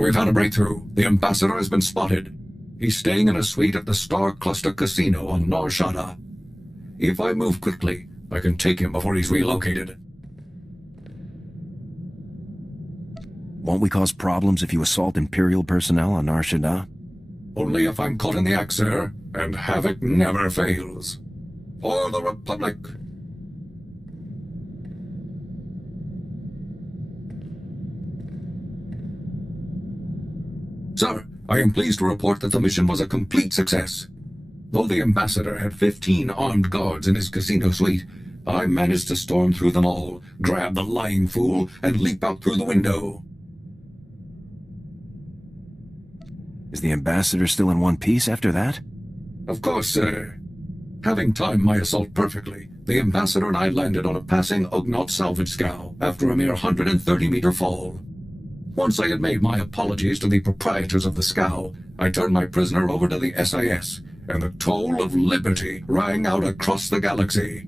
we've had a breakthrough. The ambassador has been spotted. He's staying in a suite at the Star Cluster Casino on Nar Shaddaa. If I move quickly, I can take him before he's relocated. Won't we cause problems if you assault Imperial personnel on Nar Shaddaa? Only if I'm caught in the act, sir, and Havoc never fails. For the Republic! Sir, I am pleased to report that the mission was a complete success. Though the ambassador had 15 armed guards in his casino suite, I managed to storm through them all, grab the lying fool, and leap out through the window. Is the ambassador still in one piece after that? Of course, sir. Having timed my assault perfectly, the ambassador and I landed on a passing Ugnaught salvage scow after a mere 130-meter fall. Once I had made my apologies to the proprietors of the scow, I turned my prisoner over to the SIS, and the toll of liberty rang out across the galaxy.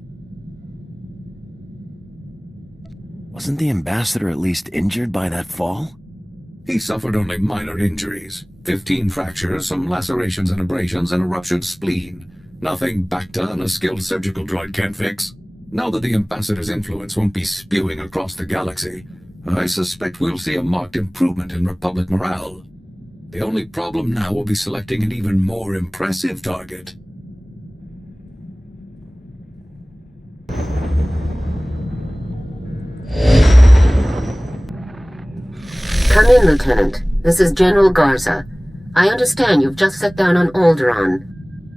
Wasn't the ambassador at least injured by that fall? He suffered only minor injuries. 15 fractures, some lacerations and abrasions, and a ruptured spleen. Nothing Bacta and a skilled surgical droid can't fix. Now that the ambassador's influence won't be spewing across the galaxy, I suspect we'll see a marked improvement in Republic morale. The only problem now will be selecting an even more impressive target. Come in, Lieutenant. This is General Garza. I understand you've just set down on Alderaan.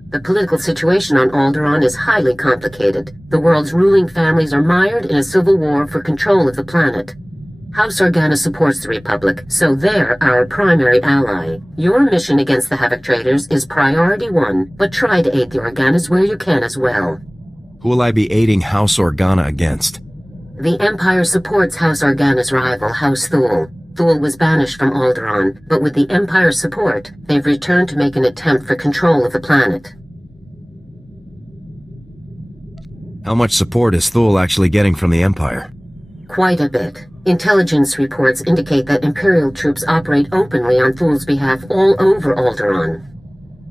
The political situation on Alderaan is highly complicated. The world's ruling families are mired in a civil war for control of the planet. House Organa supports the Republic, so they're our primary ally. Your mission against the Havoc traders is priority 1, but try to aid the Organas where you can as well. Who will I be aiding House Organa against? The Empire supports House Organa's rival, House Thul. Thul was banished from Alderaan, but with the Empire's support, they've returned to make an attempt for control of the planet. How much support is Thul actually getting from the Empire? Quite a bit. Intelligence reports indicate that Imperial troops operate openly on Thul's behalf all over Alderaan.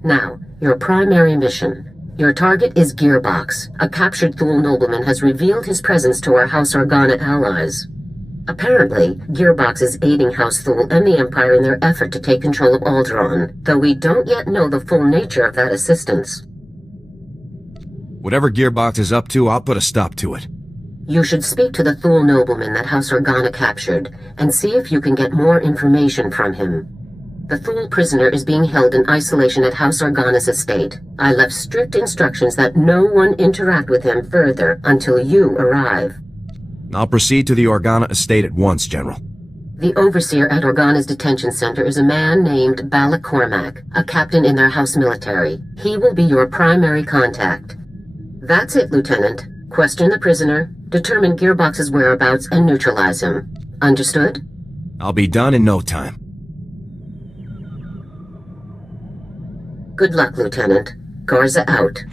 Now, your primary mission. Your target is Gearbox. A captured Thul nobleman has revealed his presence to our House Organa allies. Apparently, Gearbox is aiding House Thul and the Empire in their effort to take control of Alderaan, though we don't yet know the full nature of that assistance. Whatever Gearbox is up to, I'll put a stop to it. You should speak to the Thul nobleman that House Organa captured, and see if you can get more information from him. The Thul prisoner is being held in isolation at House Organa's estate. I left strict instructions that no one interact with him further until you arrive. I'll proceed to the Organa estate at once, General. The overseer at Organa's detention center is a man named Balak Cormac, a captain in their house military. He will be your primary contact. That's it, Lieutenant. Question the prisoner, determine Gearbox's whereabouts, and neutralize him. Understood? I'll be done in no time. Good luck, Lieutenant. Garza out.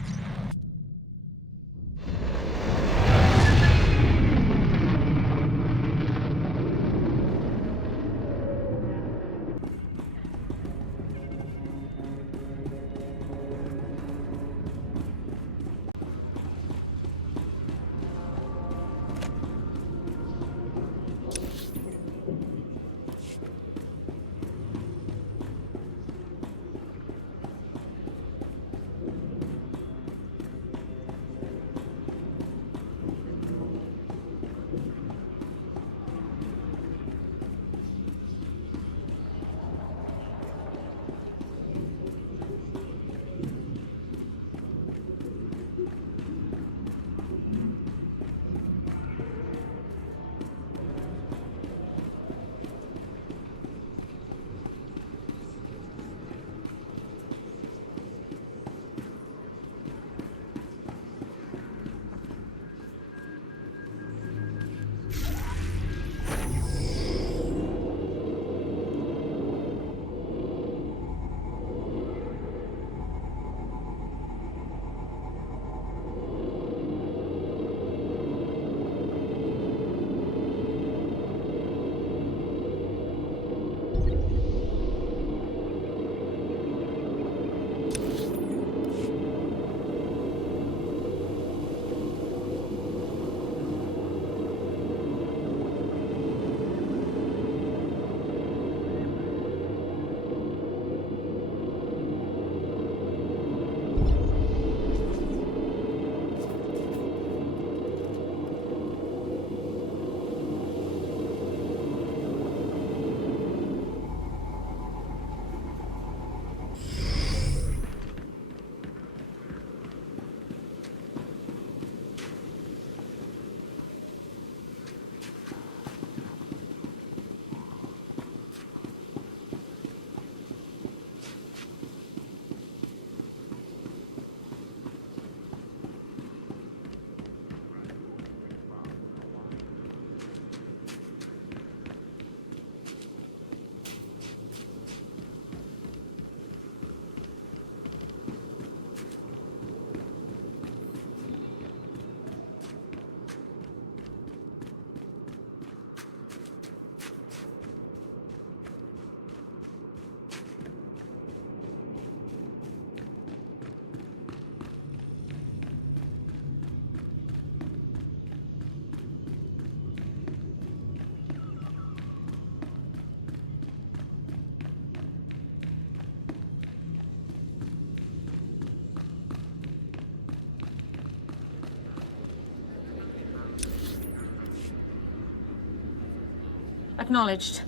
Acknowledged.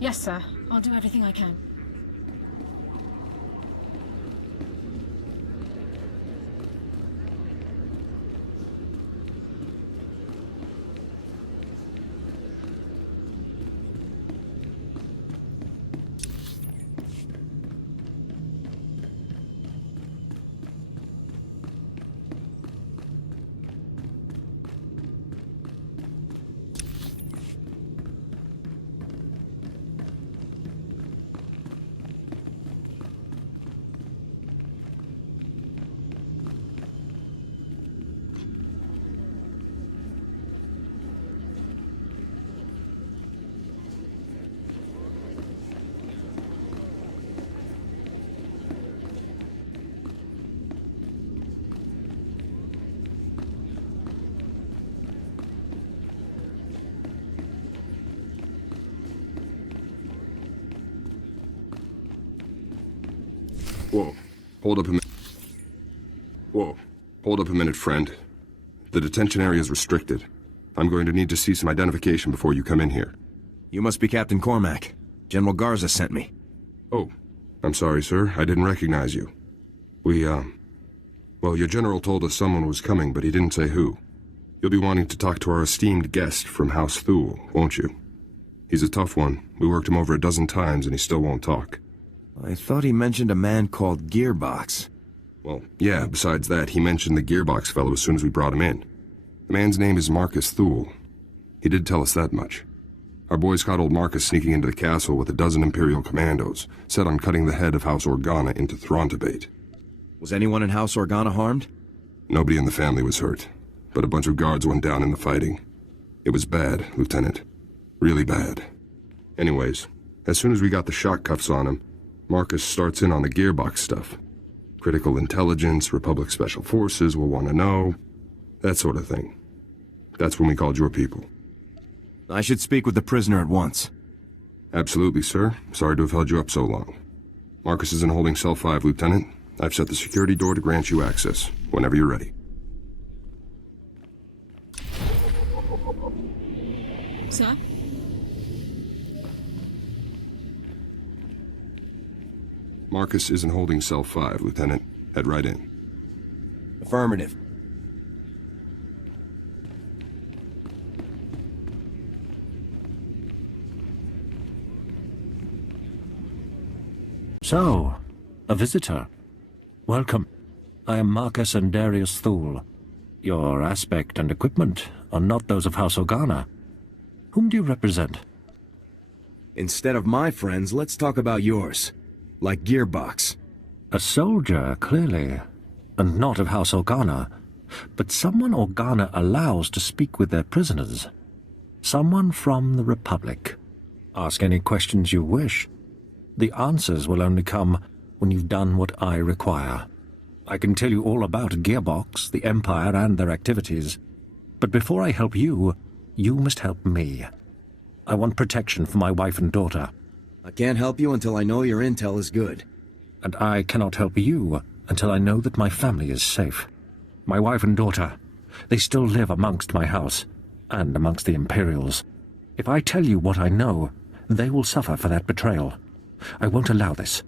Yes, sir. I'll do everything I can. Whoa. Hold up a minute. Whoa. Hold up a minute, friend. The detention area is restricted. I'm going to need to see some identification before you come in here. You must be Captain Cormac. General Garza sent me. Oh. I'm sorry, sir. I didn't recognize you. Well, your general told us someone was coming, but he didn't say who. You'll be wanting to talk to our esteemed guest from House Thul, won't you? He's a tough one. We worked him over a dozen times and he still won't talk. I thought he mentioned a man called Gearbox. Well, yeah, besides that, he mentioned the Gearbox fellow as soon as we brought him in. The man's name is Markus Thul. He did tell us that much. Our boys caught old Markus sneaking into the castle with a dozen Imperial commandos, set on cutting the head of House Organa into Throntobate. Was anyone in House Organa harmed? Nobody in the family was hurt, but a bunch of guards went down in the fighting. It was bad, Lieutenant. Really bad. Anyways, as soon as we got the shock cuffs on him, Markus starts in on the Gearbox stuff. Critical intelligence, Republic Special Forces will want to know, that sort of thing. That's when we called your people. I should speak with the prisoner at once. Absolutely, sir. Sorry to have held you up so long. Markus is in holding cell 5, Lieutenant. I've set the security door to grant you access, whenever you're ready. Sir? Markus is in holding cell 5, Lieutenant. Head right in. Affirmative. So, a visitor. Welcome. I am Markus and Darius Thul. Your aspect and equipment are not those of House Organa. Whom do you represent? Instead of my friends, let's talk about yours. Like Gearbox. A soldier, clearly, and not of House Organa, but someone Organa allows to speak with their prisoners. Someone from the Republic. Ask any questions you wish. The answers will only come when you've done what I require. I can tell you all about Gearbox, the Empire, and their activities. But before I help you, you must help me. I want protection for my wife and daughter. I can't help you until I know your intel is good. And I cannot help you until I know that my family is safe. My wife and daughter, they still live amongst my house, and amongst the Imperials. If I tell you what I know, they will suffer for that betrayal. I won't allow this.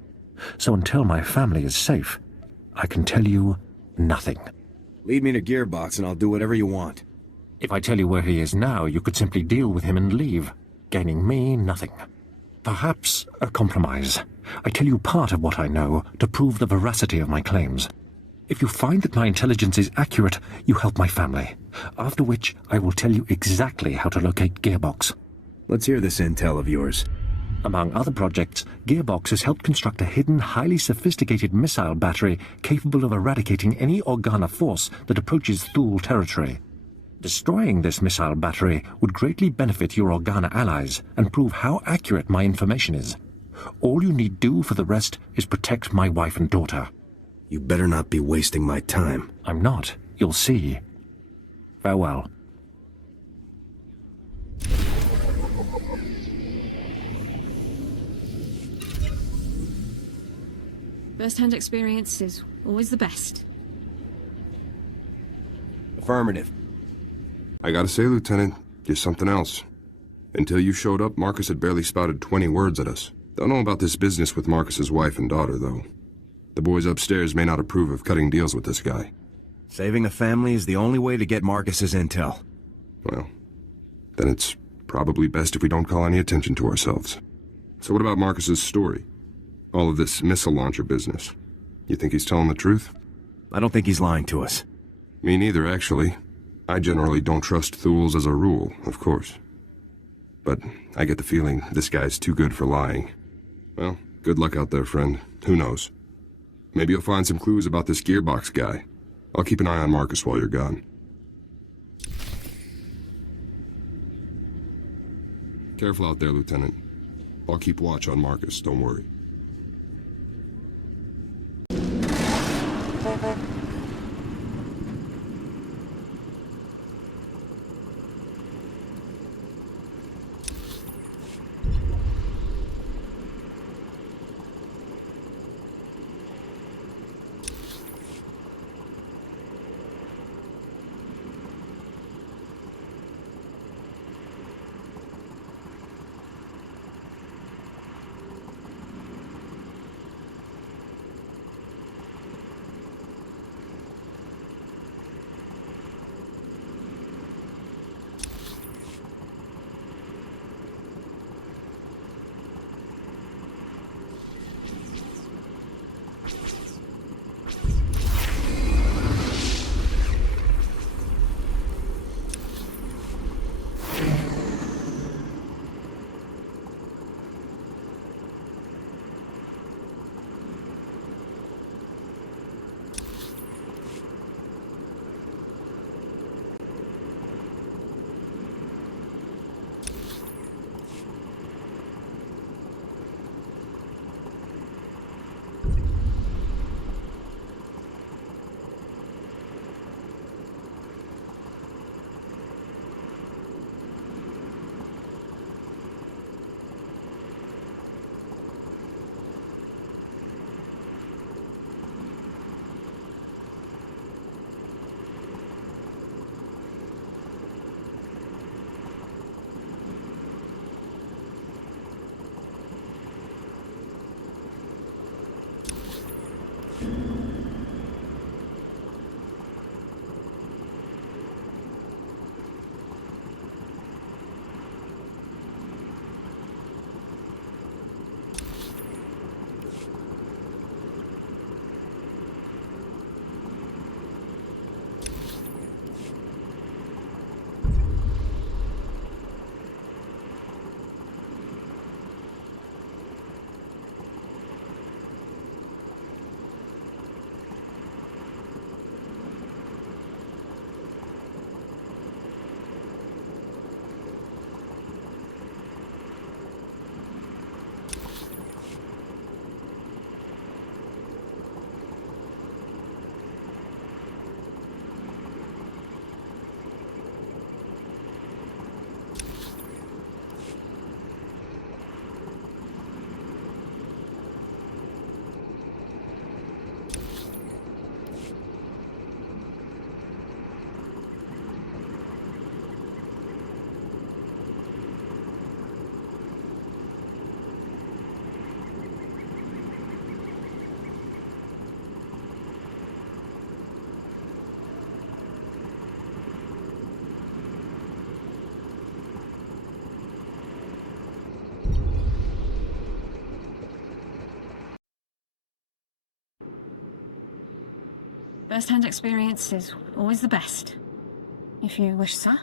So until my family is safe, I can tell you nothing. Lead me to Gearbox and I'll do whatever you want. If I tell you where he is now, you could simply deal with him and leave, gaining me nothing. Perhaps a compromise. I tell you part of what I know to prove the veracity of my claims. If you find that my intelligence is accurate, you help my family. After which, I will tell you exactly how to locate Gearbox. Let's hear this intel of yours. Among other projects, Gearbox has helped construct a hidden, highly sophisticated missile battery capable of eradicating any Organa force that approaches Thul territory. Destroying this missile battery would greatly benefit your Organa allies and prove how accurate my information is. All you need do for the rest is protect my wife and daughter. You better not be wasting my time. I'm not. You'll see. Farewell. First-hand experience is always the best. Affirmative. I gotta say, Lieutenant, you're something else. Until you showed up, Markus had barely spouted 20 words at us. Don't know about this business with Markus's wife and daughter, though. The boys upstairs may not approve of cutting deals with this guy. Saving a family is the only way to get Markus's intel. Well, then it's probably best if we don't call any attention to ourselves. So what about Markus's story? All of this missile launcher business. You think he's telling the truth? I don't think he's lying to us. Me neither, actually. I generally don't trust Thuls as a rule, of course. But I get the feeling this guy's too good for lying. Well, good luck out there, friend. Who knows? Maybe you'll find some clues about this Gearbox guy. I'll keep an eye on Markus while you're gone. Careful out there, Lieutenant. I'll keep watch on Markus, don't worry. First-hand experience is always the best. If you wish, sir.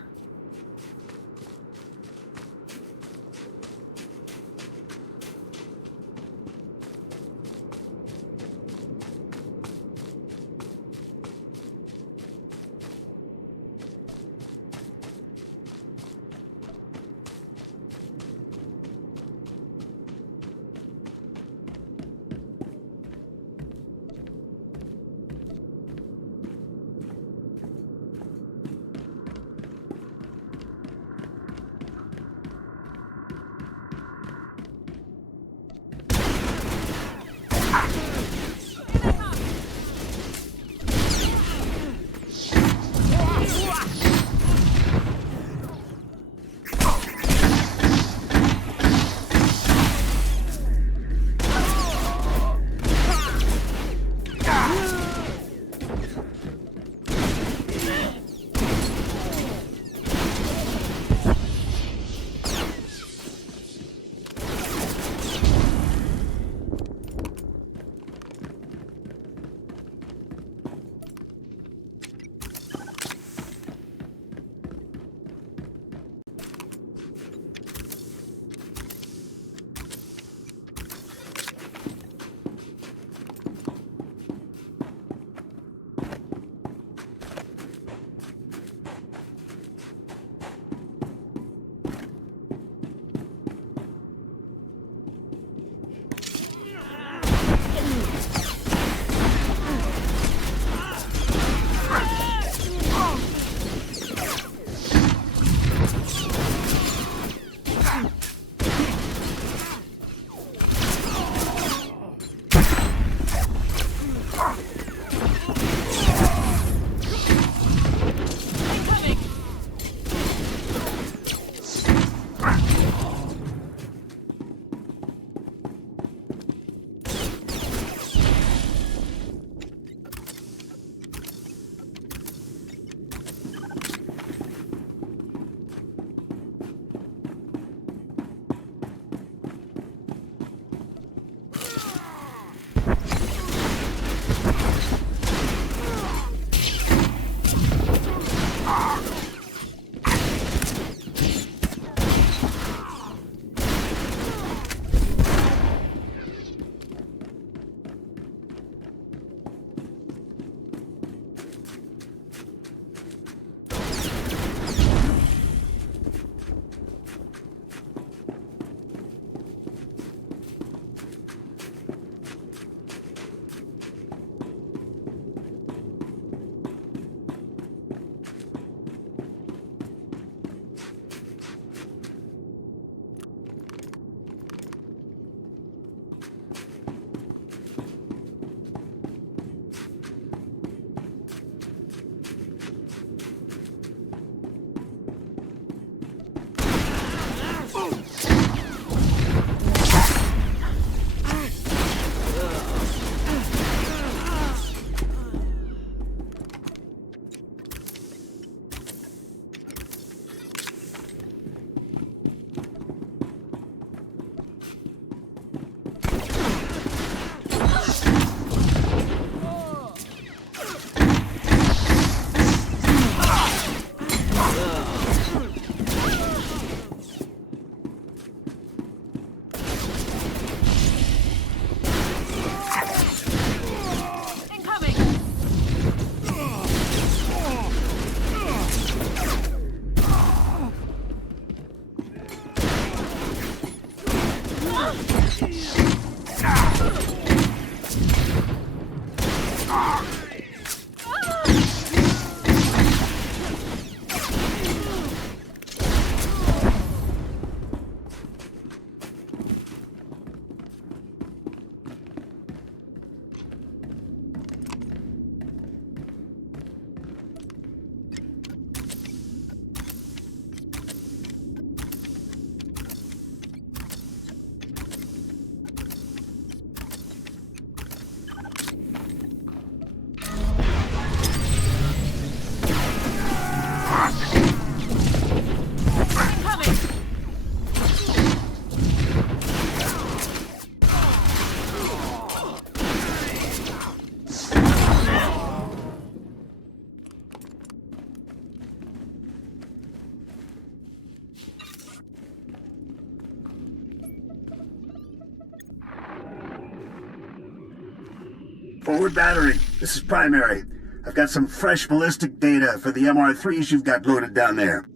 Forward battery, this is Primary. I've got some fresh ballistic data for the MR3s you've got loaded down there.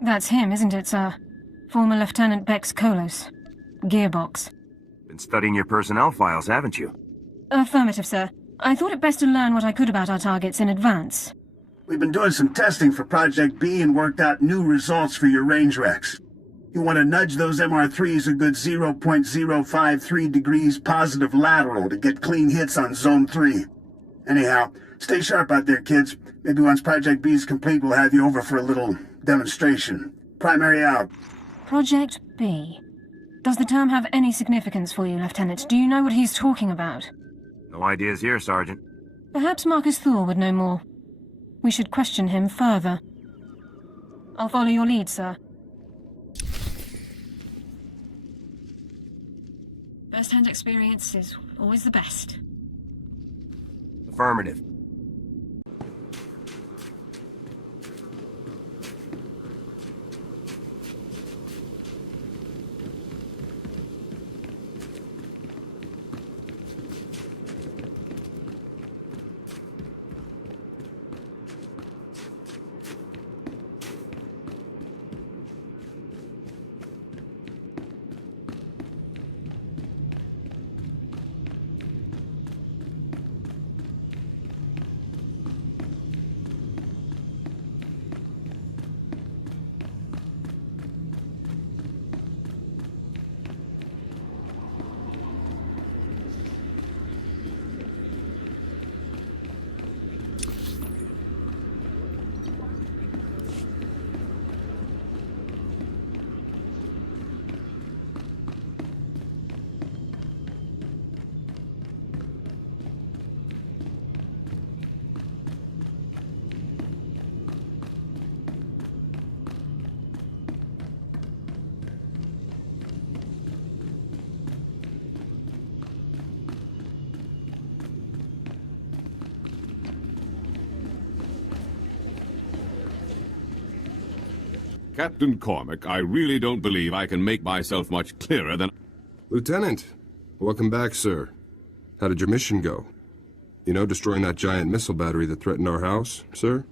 That's him, isn't it, sir? Former Lieutenant Bex Kolos. Gearbox. Been studying your personnel files, haven't you? Affirmative, sir. I thought it best to learn what I could about our targets in advance. We've been doing some testing for Project B and worked out new results for your range recs. You want to nudge those MR3s a good 0.053 degrees positive lateral to get clean hits on Zone 3. Anyhow, stay sharp out there, kids. Maybe once Project B is complete, we'll have you over for a little demonstration. Primary out. Project B. Does the term have any significance for you, Lieutenant? Do you know what he's talking about? No ideas here, Sergeant. Perhaps Markus Thul would know more. We should question him further. I'll follow your lead, sir. First-hand experience is always the best. Affirmative. Captain Cormac, I really don't believe I can make myself much clearer than... Lieutenant, welcome back, sir. How did your mission go? You know, destroying that giant missile battery that threatened our house, sir?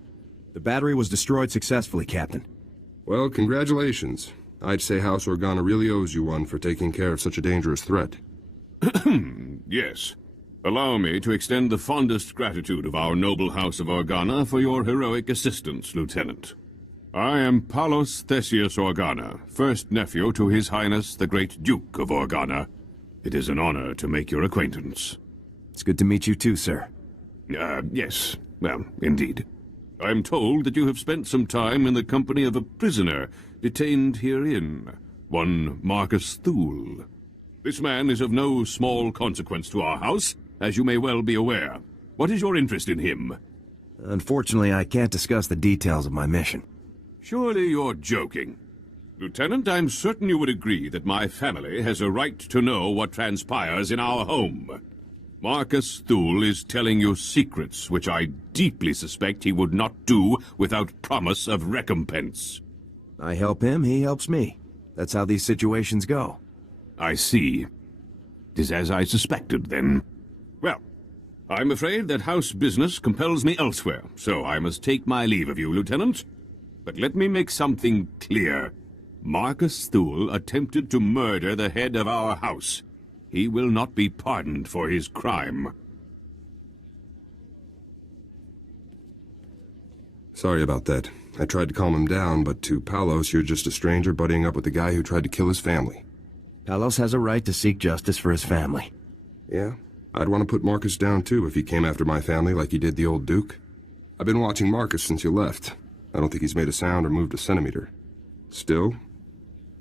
The battery was destroyed successfully, Captain. Well, congratulations. I'd say House Organa really owes you one for taking care of such a dangerous threat. Yes. Allow me to extend the fondest gratitude of our noble House of Organa for your heroic assistance, Lieutenant. I am Pallos Organa, first nephew to His Highness the Great Duke of Organa. It is an honor to make your acquaintance. It's good to meet you too, sir. Yes. Well, indeed. I am told that you have spent some time in the company of a prisoner detained herein, one Markus Thul. This man is of no small consequence to our house, as you may well be aware. What is your interest in him? Unfortunately, I can't discuss the details of my mission. Surely you're joking. Lieutenant, I'm certain you would agree that my family has a right to know what transpires in our home. Markus Thul is telling you secrets which I deeply suspect he would not do without promise of recompense. I help him, he helps me. That's how these situations go. I see. It is as I suspected, then. Well, I'm afraid that house business compels me elsewhere, so I must take my leave of you, Lieutenant. But let me make something clear. Markus Thul attempted to murder the head of our house. He will not be pardoned for his crime. Sorry about that. I tried to calm him down, but to Pallos, you're just a stranger buddying up with the guy who tried to kill his family. Pallos has a right to seek justice for his family. Yeah, I'd want to put Markus down too if he came after my family like he did the old Duke. I've been watching Markus since you left. I don't think he's made a sound or moved a centimeter. Still,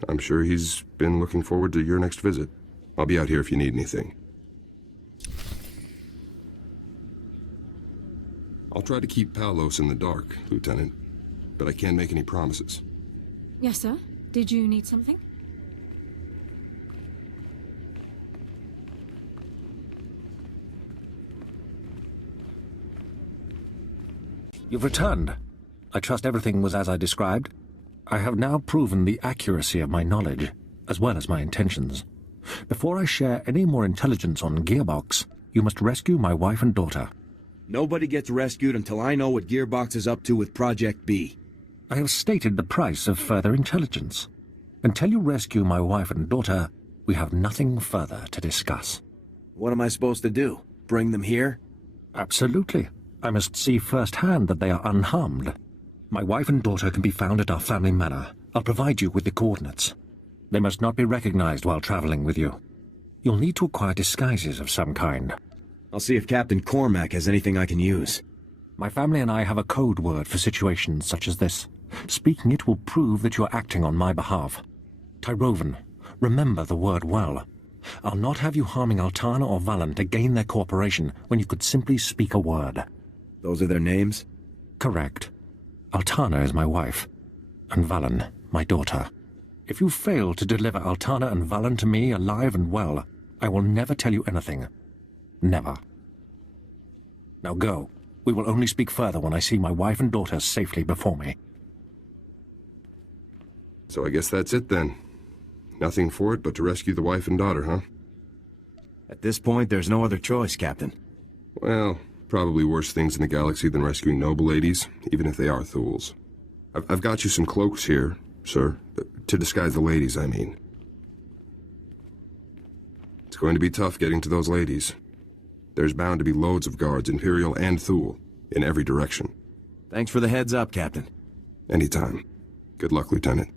I'm sure he's been looking forward to your next visit. I'll be out here if you need anything. I'll try to keep Pallos in the dark, Lieutenant, but I can't make any promises. Yes, sir. Did you need something? You've returned. I trust everything was as I described. I have now proven the accuracy of my knowledge, as well as my intentions. Before I share any more intelligence on Gearbox, You must rescue my wife and daughter. Nobody gets rescued until I know what Gearbox is up to with Project B. I have stated the price of further intelligence. Until you rescue my wife and daughter, we have nothing further to discuss. What am I supposed to do? Bring them here? Absolutely. I must see firsthand that they are unharmed. My wife and daughter can be found at our family manor. I'll provide you with the coordinates. They must not be recognized while traveling with you. You'll need to acquire disguises of some kind. I'll see if Captain Cormac has anything I can use. My family and I have a code word for situations such as this. Speaking it will prove that you are acting on my behalf. Tyrovan, remember the word well. I'll not have you harming Altana or Valen to gain their cooperation when you could simply speak a word. Those are their names? Correct. Altana is my wife, and Valen, my daughter. If you fail to deliver Altana and Valen to me alive and well, I will never tell you anything. Never. Now go. We will only speak further when I see my wife and daughter safely before me. So I guess that's it then. Nothing for it but to rescue the wife and daughter, huh? At this point, there's no other choice, Captain. Well, probably worse things in the galaxy than rescuing noble ladies, even if they are Thuls. I've got you some cloaks here, sir. To disguise the ladies, I mean. It's going to be tough getting to those ladies. There's bound to be loads of guards, Imperial and Thul, in every direction. Thanks for the heads up, Captain. Anytime. Good luck, Lieutenant.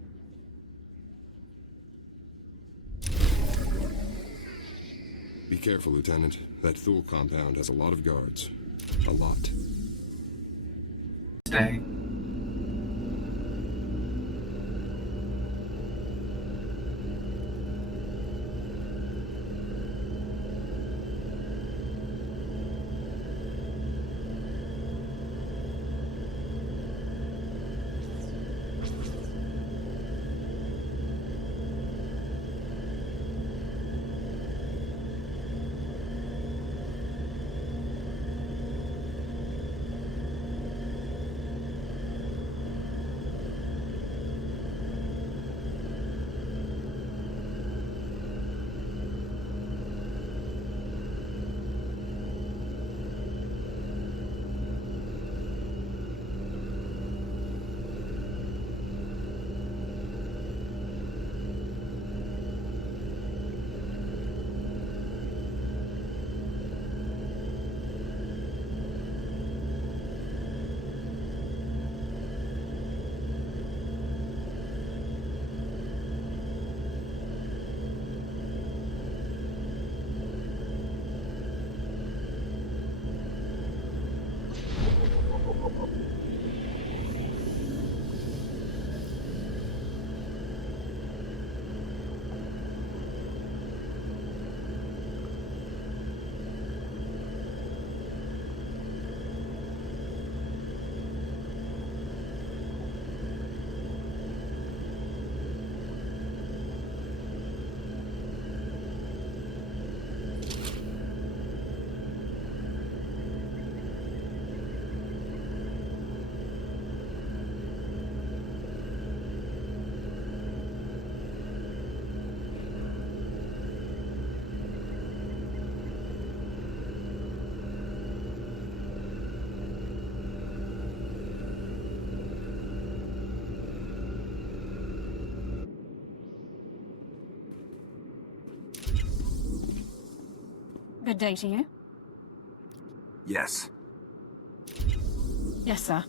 Be careful, Lieutenant. That Thul compound has a lot of guards. A lot. Stay. Good day to you. Yes. Yes, sir.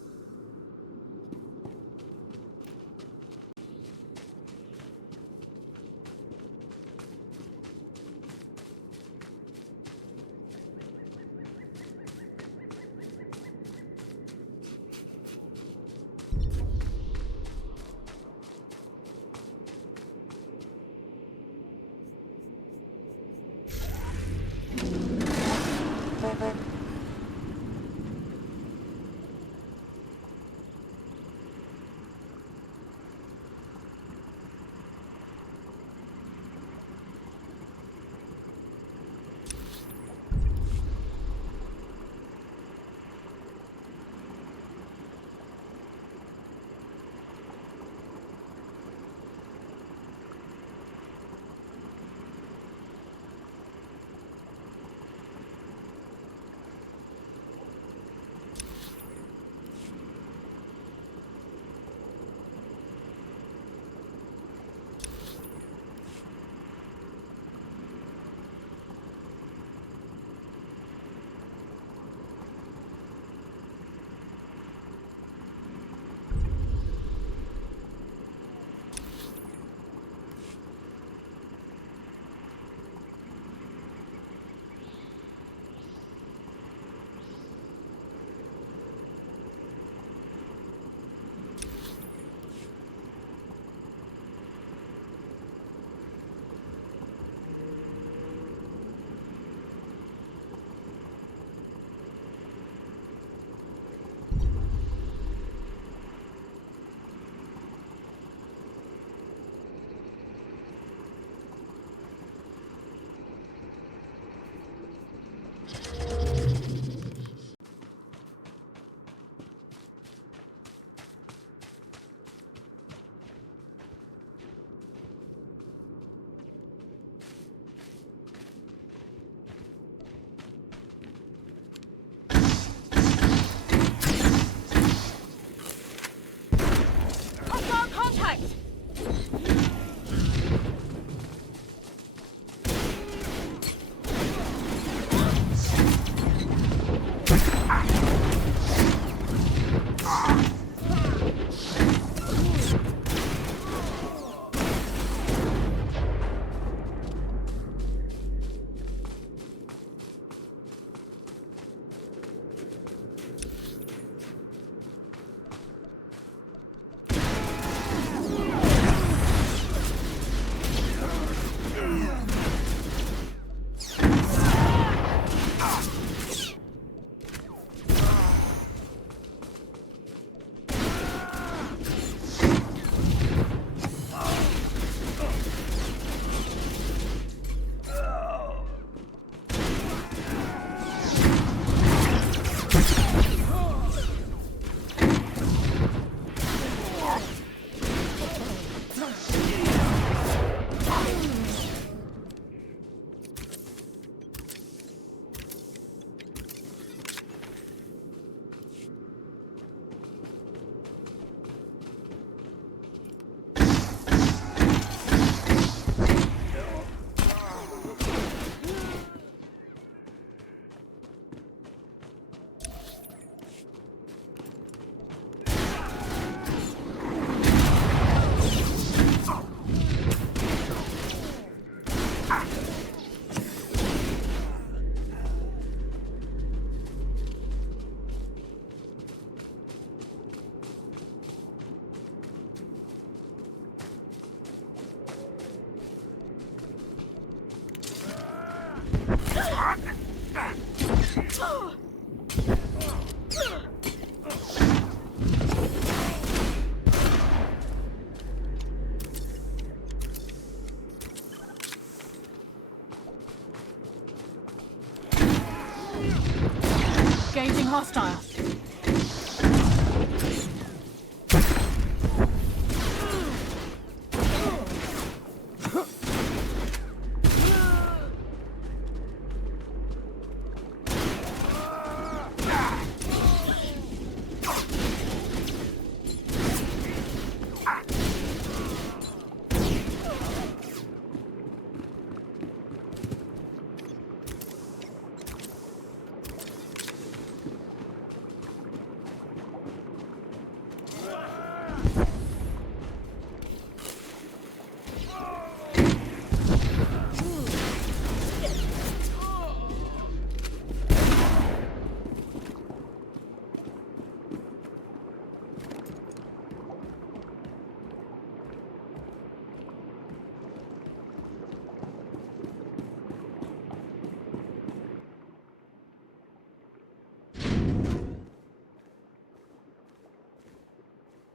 Engaging hostile.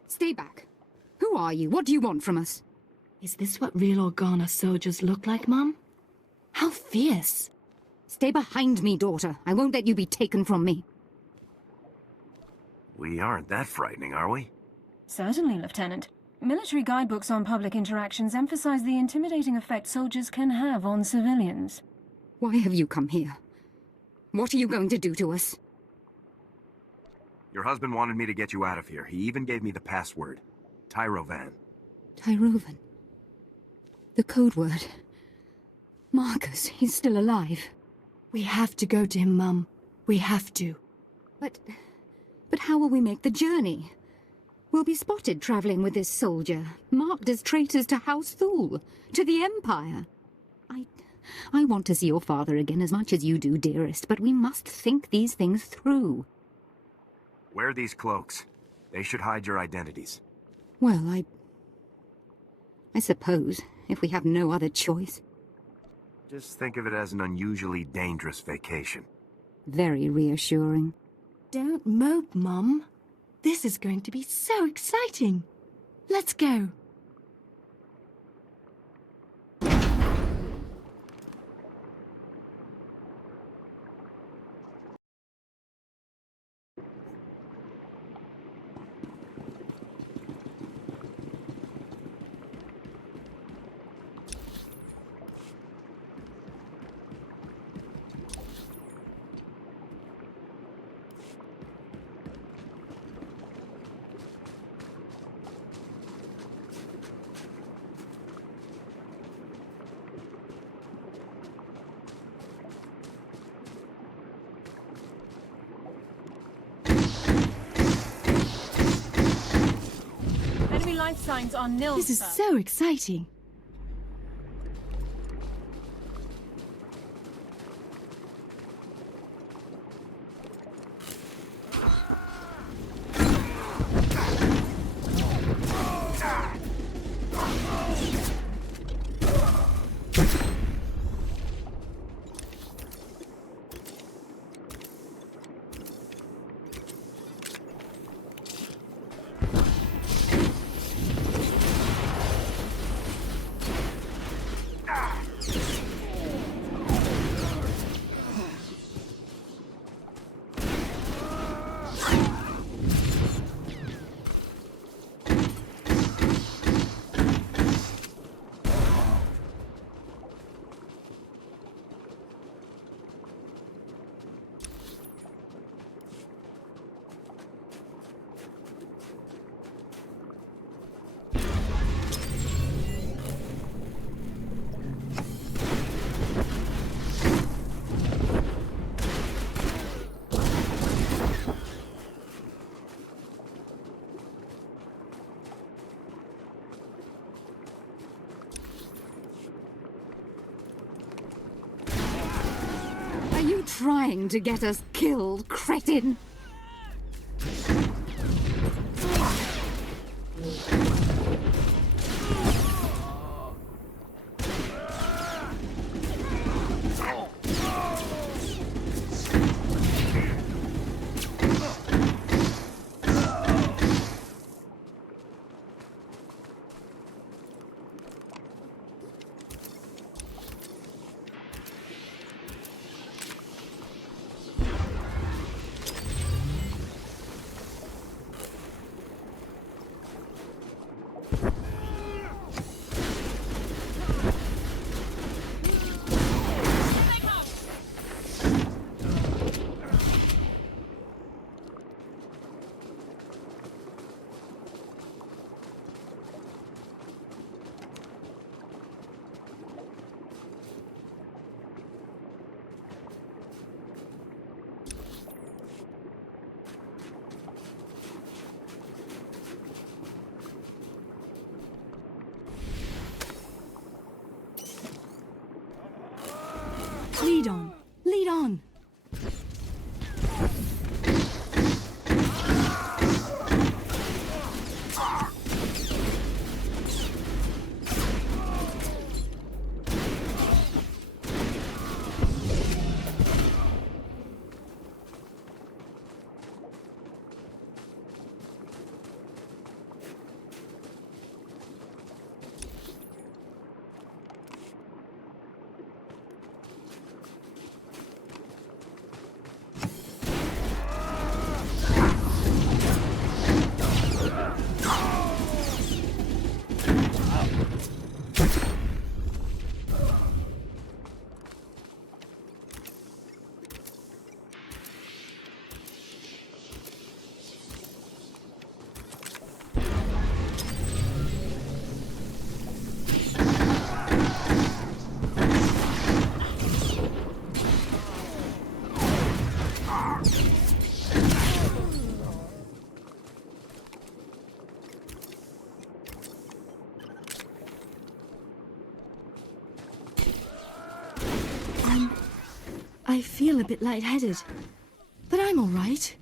Stay back. Who are you? What do you want from us? Is this what real Organa soldiers look like, Mum? How fierce! Stay behind me, daughter. I won't let you be taken from me. We aren't that frightening, are we? Certainly, Lieutenant. Military guidebooks on public interactions emphasize the intimidating effect soldiers can have on civilians. Why have you come here? What are you going to do to us? Your husband wanted me to get you out of here. He even gave me the password. Tyrovan. Tyrovan? The code word. Markus, he's still alive. We have to go to him, Mum. We have to. But how will we make the journey? We'll be spotted traveling with this soldier, marked as traitors to House Thul, to the Empire. I want to see your father again as much as you do, dearest, but we must think these things through. Wear these cloaks. They should hide your identities. Well, I suppose, if we have no other choice. Just think of it as an unusually dangerous vacation. Very reassuring. Don't mope, Mum. This is going to be so exciting. Let's go. Life signs on nil. This is so exciting. Trying to get us killed, cretin! Lead on. Lead on. I feel a bit lightheaded, but I'm all right.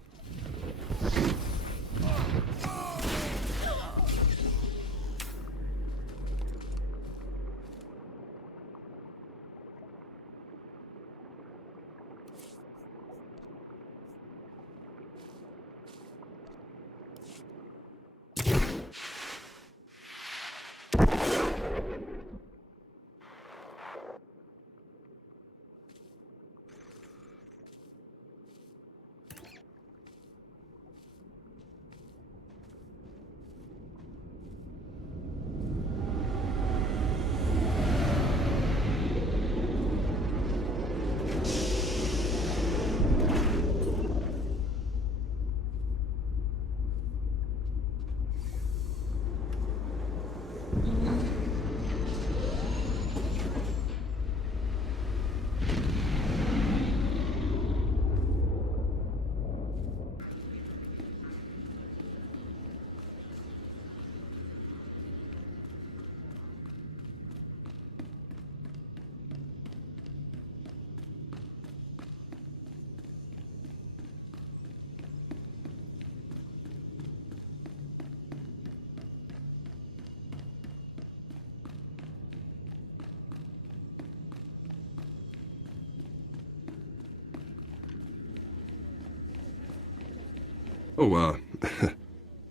Oh,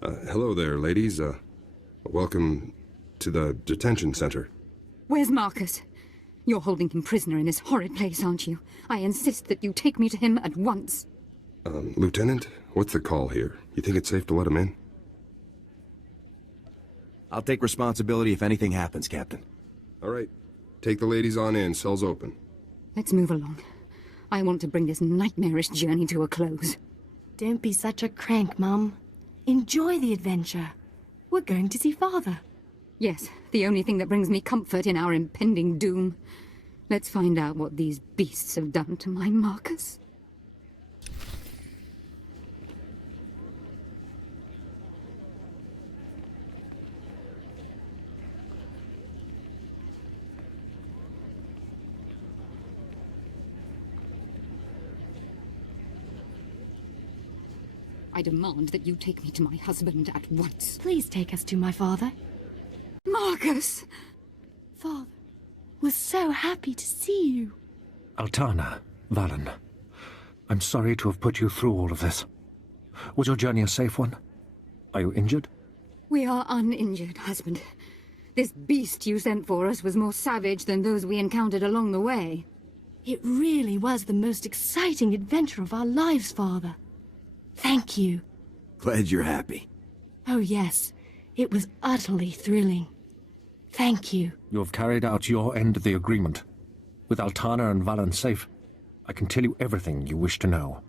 hello there, ladies. Welcome to the detention center. Where's Markus? You're holding him prisoner in this horrid place, aren't you? I insist that you take me to him at once. Lieutenant, what's the call here? You think it's safe to let him in? I'll take responsibility if anything happens, Captain. All right. Take the ladies on in. Cell's open. Let's move along. I want to bring this nightmarish journey to a close. Don't be such a crank, Mum. Enjoy the adventure. We're going to see Father. Yes, the only thing that brings me comfort in our impending doom. Let's find out what these beasts have done to my Markus. I demand that you take me to my husband at once. Please take us to my father. Markus! Father, we're so happy to see you. Altana, Valen, I'm sorry to have put you through all of this. Was your journey a safe one? Are you injured? We are uninjured, husband. This beast you sent for us was more savage than those we encountered along the way. It really was the most exciting adventure of our lives, Father. Thank you. Glad you're happy. Oh, yes. It was utterly thrilling. Thank you. You have carried out your end of the agreement. With Altana and Valen safe, I can tell you everything you wish to know.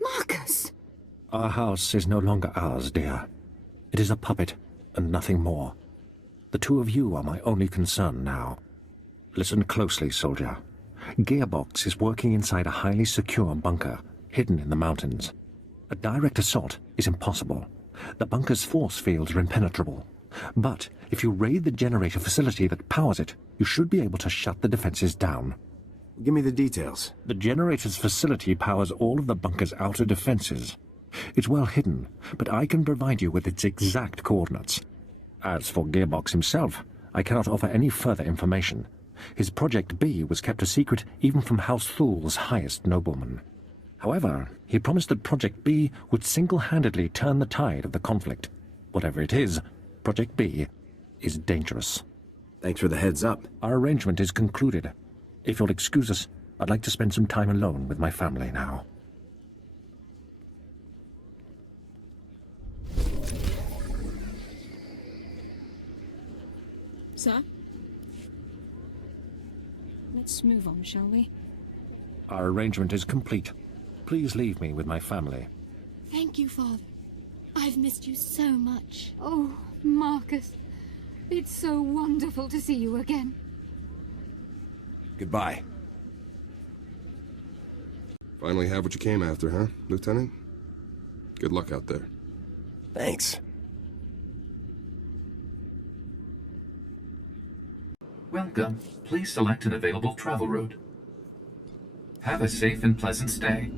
Markus! Our house is no longer ours, dear. It is a puppet, and nothing more. The two of you are my only concern now. Listen closely, soldier. Gearbox is working inside a highly secure bunker, hidden in the mountains. A direct assault is impossible. The bunker's force fields are impenetrable. But if you raid the generator facility that powers it, you should be able to shut the defenses down. Give me the details. The generator's facility powers all of the bunker's outer defenses. It's well hidden, but I can provide you with its exact coordinates. As for Gearbox himself, I cannot offer any further information. His Project B was kept a secret even from House Thul's highest noblemen. However, he promised that Project B would single-handedly turn the tide of the conflict. Whatever it is, Project B is dangerous. Thanks for the heads up. Our arrangement is concluded. If you'll excuse us, I'd like to spend some time alone with my family now. Sir? Let's move on, shall we? Our arrangement is complete. Please leave me with my family. Thank you, Father. I've missed you so much. Oh, Markus. It's so wonderful to see you again. Goodbye. Finally have what you came after, huh, Lieutenant? Good luck out there. Thanks. Welcome. Please select an available travel route. Have a safe and pleasant stay.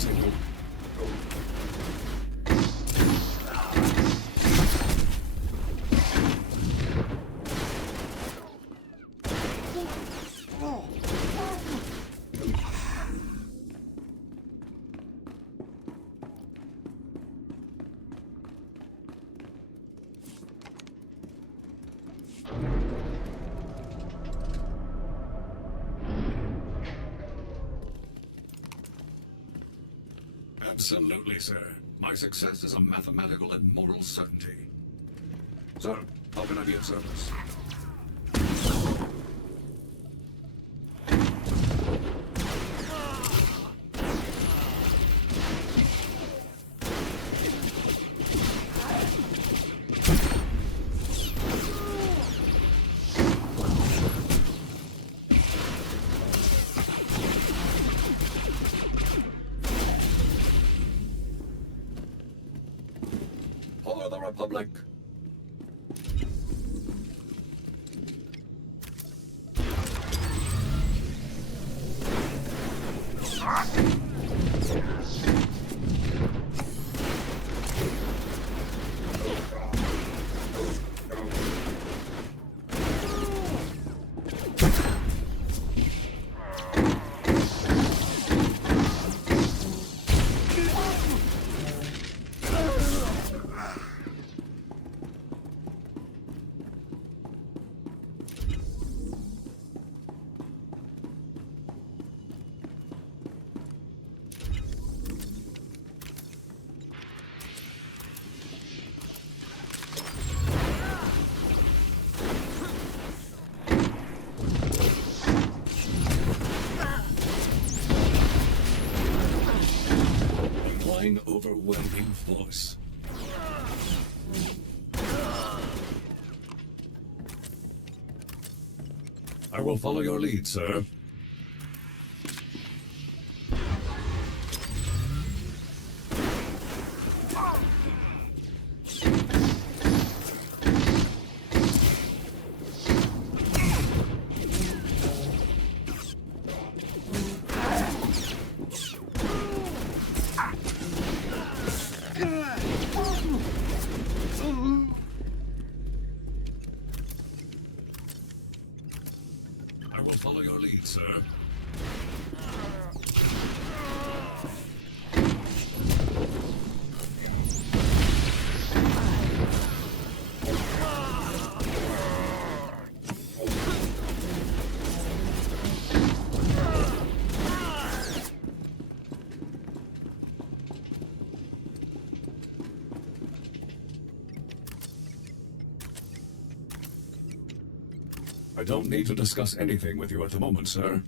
signal. Absolutely, sir. My success is a mathematical and moral certainty. Sir, how can I be of service? For the Republic! Overwhelming force. I will follow your lead, sir. I will follow your lead, sir. I don't need to discuss anything with you at the moment, sir.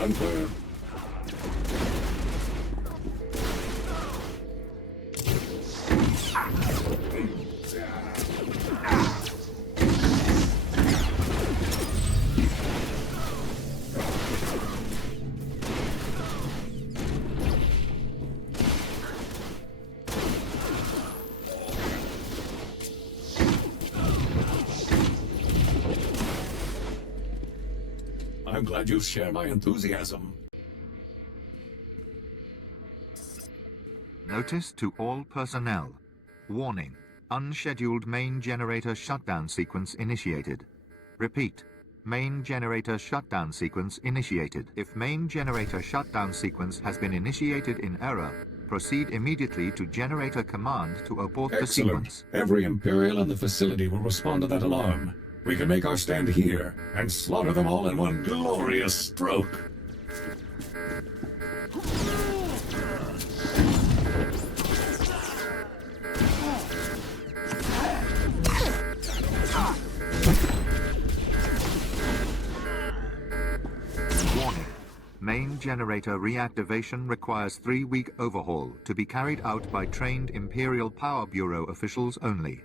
Unclear. I'm glad you share my enthusiasm. Notice to all personnel. Warning. Unscheduled main generator shutdown sequence initiated. Repeat. Main generator shutdown sequence initiated. If main generator shutdown sequence has been initiated in error, proceed immediately to generator command to abort the sequence. Every Imperial in the facility will respond to that alarm. We can make our stand here and slaughter them all in one glorious stroke. Warning. Main generator reactivation requires 3-week overhaul to be carried out by trained Imperial Power Bureau officials only.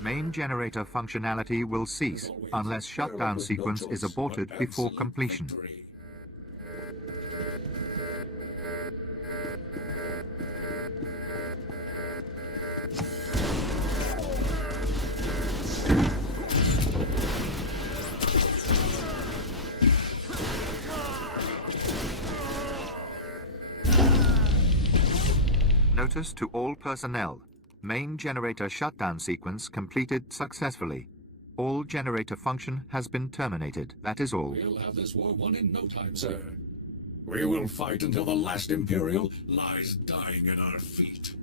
Main generator functionality will cease unless shutdown sequence is aborted before completion. Notice to all personnel. Main generator shutdown sequence completed successfully. All generator function has been terminated. That is all. We'll have this war won in no time, sir. We will fight until the last Imperial lies dying at our feet.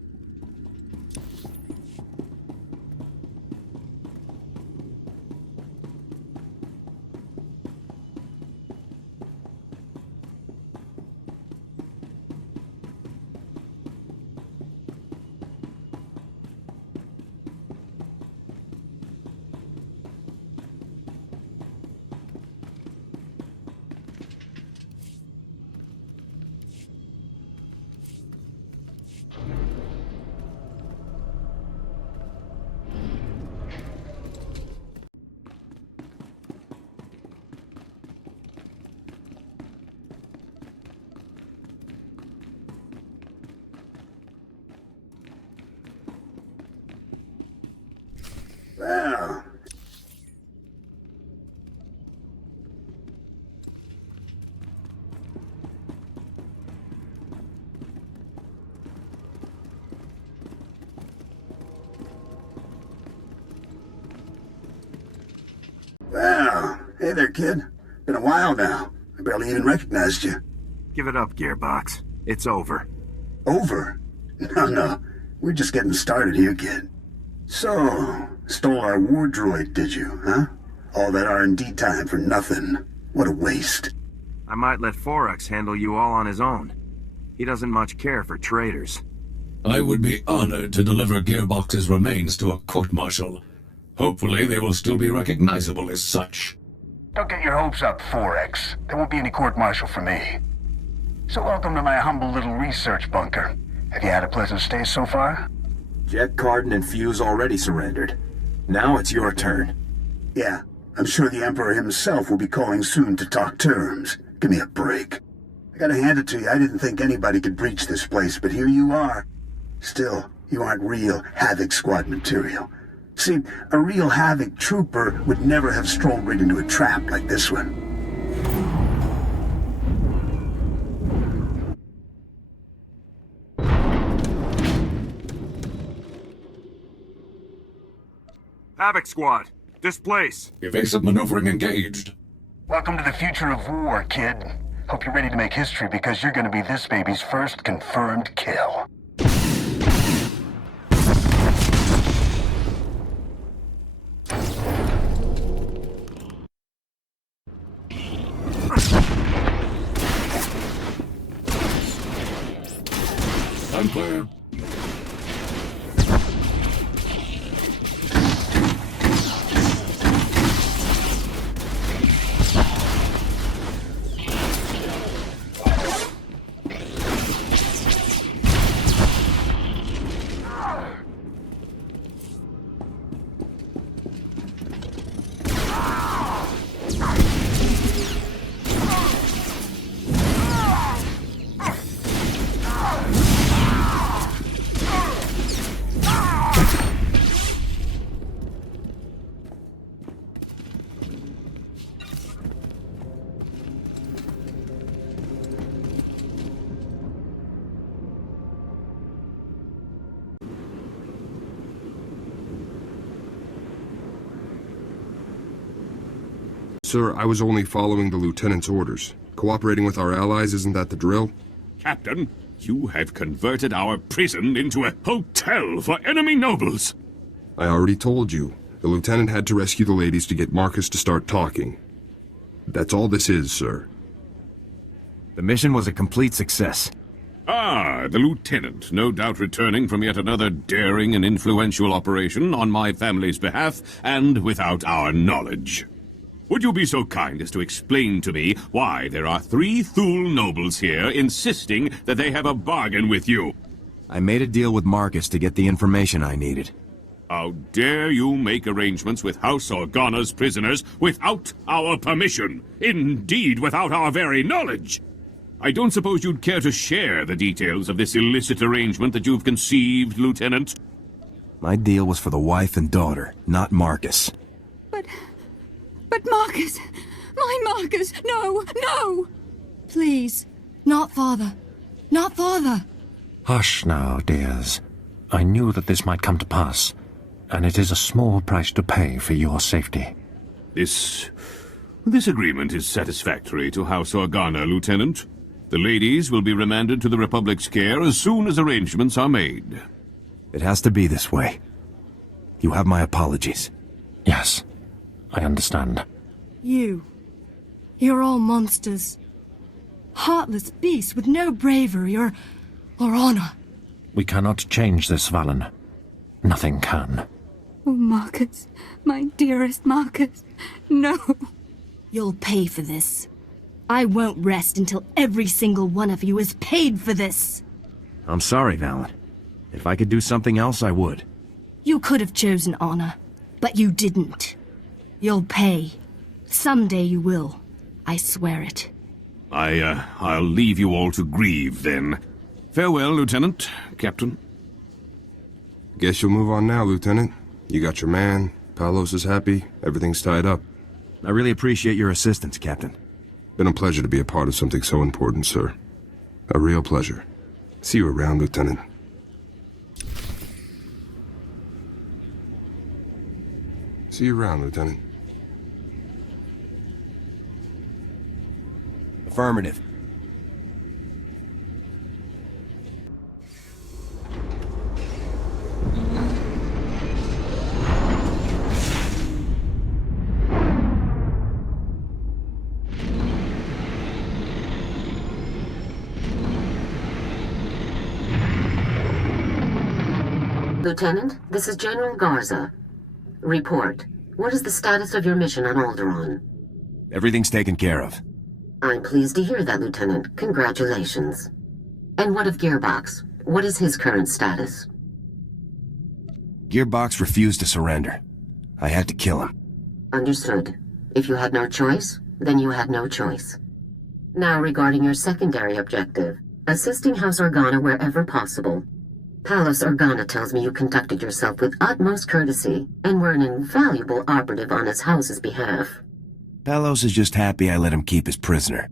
Well, hey there, kid. Been a while now. I barely even recognized you. Give it up, Gearbox. It's over. Over? No. We're just getting started here, kid. So, stole our war droid, did you, huh? All that R&D time for nothing. What a waste. I might let Forax handle you all on his own. He doesn't much care for traitors. I would be honored to deliver Gearbox's remains to a court-martial. Hopefully they will still be recognizable as such. Don't get your hopes up, Forax. There won't be any court-martial for me. So welcome to my humble little research bunker. Have you had a pleasant stay so far? Jet, Cardin, and Fuse already surrendered. Now it's your turn. Yeah, I'm sure the Emperor himself will be calling soon to talk terms. Give me a break. I gotta hand it to you, I didn't think anybody could breach this place, but here you are. Still, you aren't real Havoc Squad material. See, a real Havoc trooper would never have strolled right into a trap like this one. Havoc Squad, displace. Evasive maneuvering engaged. Welcome to the future of war, kid. Hope you're ready to make history because you're gonna be this baby's first confirmed kill. I'm clear. Sir, I was only following the Lieutenant's orders. Cooperating with our allies, isn't that the drill? Captain, you have converted our prison into a hotel for enemy nobles. I already told you. The Lieutenant had to rescue the ladies to get Markus to start talking. That's all this is, sir. The mission was a complete success. Ah, the Lieutenant, no doubt returning from yet another daring and influential operation on my family's behalf, and without our knowledge. Would you be so kind as to explain to me why there are 3 Thul nobles here insisting that they have a bargain with you? I made a deal with Markus to get the information I needed. How dare you make arrangements with House Organa's prisoners without our permission? Indeed, without our very knowledge! I don't suppose you'd care to share the details of this illicit arrangement that you've conceived, Lieutenant? My deal was for the wife and daughter, not Markus. But Markus! My Markus! No! No! Please. Not father. Not father. Hush now, dears. I knew that this might come to pass, and it is a small price to pay for your safety. This agreement is satisfactory to House Organa, Lieutenant. The ladies will be remanded to the Republic's care as soon as arrangements are made. It has to be this way. You have my apologies. Yes, I understand. You're all monsters. Heartless beasts with no bravery or honor. We cannot change this, Valen. Nothing can. Oh, Markus. My dearest Markus. No. You'll pay for this. I won't rest until every single one of you is paid for this. I'm sorry, Valen. If I could do something else, I would. You could have chosen honor, but you didn't. You'll pay. Someday you will. I swear it. I'll leave you all to grieve, then. Farewell, Lieutenant, Captain. Guess you'll move on now, Lieutenant. You got your man, Pallos is happy, everything's tied up. I really appreciate your assistance, Captain. Been a pleasure to be a part of something so important, sir. A real pleasure. See you around, Lieutenant. See you around, Lieutenant. Affirmative. Lieutenant, this is General Garza. Report. What is the status of your mission on Alderaan? Everything's taken care of. I'm pleased to hear that, Lieutenant. Congratulations. And what of Gearbox? What is his current status? Gearbox refused to surrender. I had to kill him. Understood. If you had no choice, then you had no choice. Now regarding your secondary objective, assisting House Organa wherever possible. House Organa tells me you conducted yourself with utmost courtesy and were an invaluable operative on his house's behalf. Pallos is just happy I let him keep his prisoner.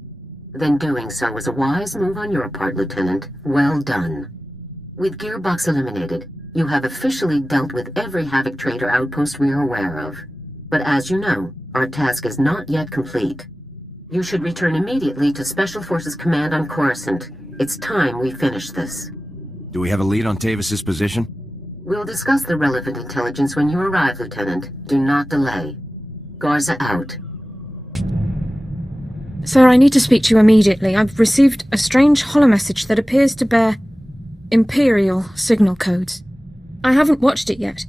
Then doing so was a wise move on your part, Lieutenant. Well done. With Gearbox eliminated, you have officially dealt with every Havoc trader outpost we are aware of. But as you know, our task is not yet complete. You should return immediately to Special Forces Command on Coruscant. It's time we finish this. Do we have a lead on Tavis's position? We'll discuss the relevant intelligence when you arrive, Lieutenant. Do not delay. Garza out. Sir, I need to speak to you immediately. I've received a strange holomessage that appears to bear Imperial signal codes. I haven't watched it yet.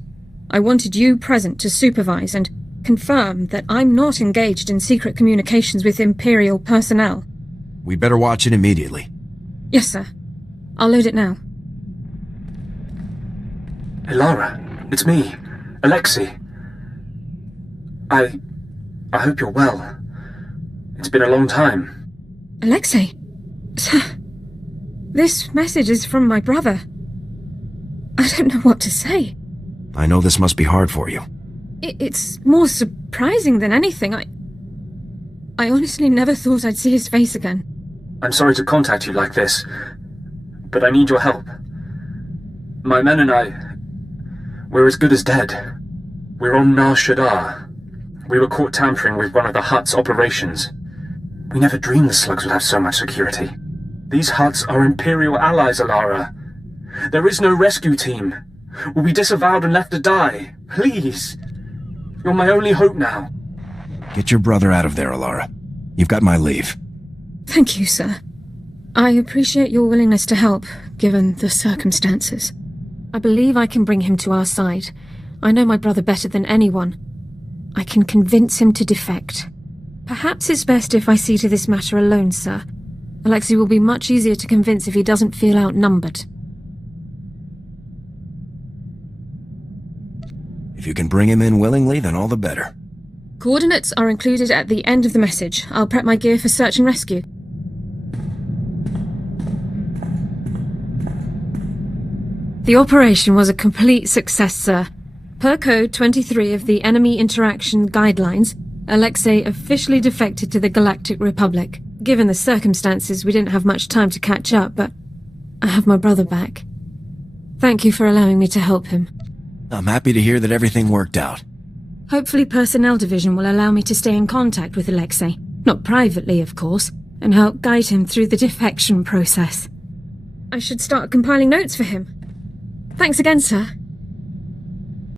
I wanted you present to supervise and confirm that I'm not engaged in secret communications with Imperial personnel. We better watch it immediately. Yes, sir. I'll load it now. Elara, it's me, Alexei. I hope you're well. It's been a long time. Alexei? Sir, this message is from my brother. I don't know what to say. I know this must be hard for you. It's more surprising than anything. I honestly never thought I'd see his face again. I'm sorry to contact you like this, but I need your help. My men and I, we're as good as dead. We're on H.U.D. We were caught tampering with one of the H.U.D's operations. We never dreamed the slugs would have so much security. These H.U.Ds are Imperial allies, Elara. There is no rescue team. We'll be disavowed and left to die. Please. You're my only hope now. Get your brother out of there, Elara. You've got my leave. Thank you, sir. I appreciate your willingness to help, given the circumstances. I believe I can bring him to our side. I know my brother better than anyone. I can convince him to defect. Perhaps it's best if I see to this matter alone, sir. Alexei will be much easier to convince if he doesn't feel outnumbered. If you can bring him in willingly, then all the better. Coordinates are included at the end of the message. I'll prep my gear for search and rescue. The operation was a complete success, sir. Per Code 23 of the Enemy Interaction Guidelines, Alexei officially defected to the Galactic Republic. Given the circumstances, we didn't have much time to catch up, but I have my brother back. Thank you for allowing me to help him. I'm happy to hear that everything worked out. Hopefully Personnel Division will allow me to stay in contact with Alexei. Not privately, of course, and help guide him through the defection process. I should start compiling notes for him. Thanks again, sir.